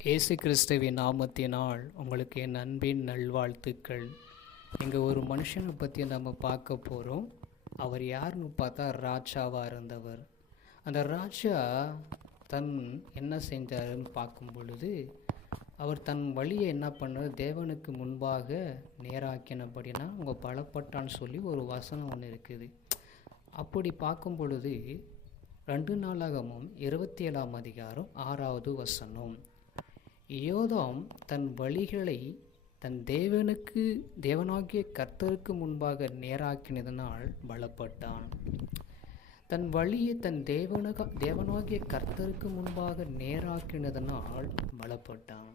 இயேசு கிறிஸ்துவின் நாமத்தினால் உங்களுக்கு என் அன்பின் நல்வாழ்த்துக்கள். இங்கே ஒரு மனுஷனை பற்றி நம்ம பார்க்க போகிறோம். அவர் யாருன்னு பார்த்தா ராஜாவாக இருந்தவர். அந்த ராஜா என்ன செஞ்சாருன்னு பார்க்கும் பொழுது, அவர் தன் வழியை என்ன பண்ணார், தேவனுக்கு முன்பாக நேராக்கினபடினா அவங்க பலப்பட்டான்னு சொல்லி ஒரு வசனம் ஒன்று இருக்குது. அப்படி பார்க்கும் பொழுது 2 நாளாகமம் 27ஆம் அதிகாரம் 6வது வசனம், யோதாம் தன் வழிகளை தன் தேவனாகிய கர்த்தருக்கு முன்பாக நேராக்கினதனால் பலப்பட்டான். தன் வழியை தன் தேவனாகிய கர்த்தருக்கு முன்பாக நேராக்கினதனால் பலப்பட்டான்.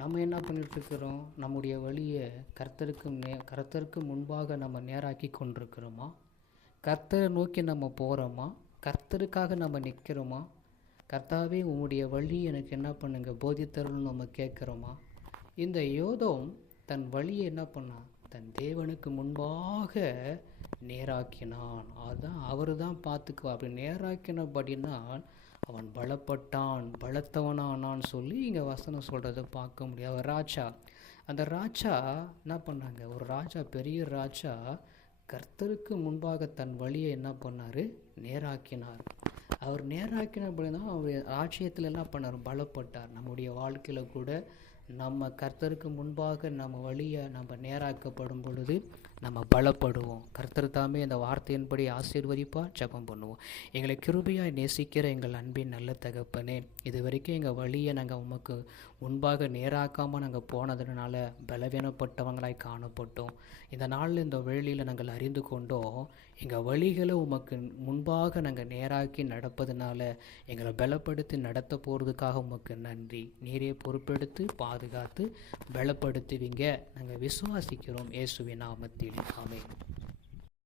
நம்ம என்ன பண்ணிட்டு இருக்கிறோம்? நம்முடைய வழியை கர்த்தருக்கு முன்பாக நம்ம நேராக்கி கொண்டிருக்கிறோமா? கர்த்தரை நோக்கி நம்ம போகிறோமா? கர்த்தருக்காக நம்ம நிற்கிறோமா? கர்த்தாவே உம்முடைய வழி எனக்கு என்ன பண்ணுங்க போதித்தருள்னு நம்ம கேட்குறோமா? இந்த யோதம் தன் வழியை என்ன பண்ணான்? தன் தேவனுக்கு முன்பாக நேராக்கினான். அதுதான் அவர் தான் பார்த்துக்குவா. அப்படி நேராக்கினபடினால் அவன் பலப்பட்டான், பலத்தவனானான்னு சொல்லி இங்கே வசனம் சொல்கிறத பார்க்க முடியாது. அவர் ராஜா, அந்த ராஜா என்ன பண்ணாங்க? ஒரு ராஜா, பெரிய ராஜா கர்த்தருக்கு முன்பாக தன் வழியை என்ன பண்ணார்? நேராக்கினார். அவர் நேராக்கினபடி தான் அவர் ஆட்சியத்தில் என்ன பண்ணார்? பலப்பட்டார். நம்முடைய வாழ்க்கையில் கூட நம்ம கர்த்தருக்கு முன்பாக நம்ம வழியை நம்ம நேராக்கப்படும் பொழுது நம்ம பலப்படுவோம். கர்த்தர் தாமே அந்த வார்த்தையின்படி ஆசீர்வதிப்பா. ஜெபம் பண்ணுவோம். எங்களை கிருபையாய் நேசிக்கிற எங்கள் அன்பின் நல்ல தகப்பனே, இது வரைக்கும் எங்கள் வழியை நாங்கள் உமக்கு முன்பாக நேராக்காமல் நாங்கள் போனதுனால பலவீனப்பட்டவங்களாய் காணப்பட்டோம். இந்த நாளில் இந்த வேளையில் நாங்கள் அறிந்து கொண்டோம், எங்கள் வழிகளை உமக்கு முன்பாக நாங்கள் நேராக்கி நடப்பதனால எங்களை பலப்படுத்தி நடத்த போகிறதுக்காக உமக்கு நன்றி. நீரே பொறுப்பெடுத்து பாதுகாத்து பலப்படுத்துவீங்க. நாங்கள் விசுவாசிக்கிறோம் இயேசுவின் நாமத்தில். ஆமென்.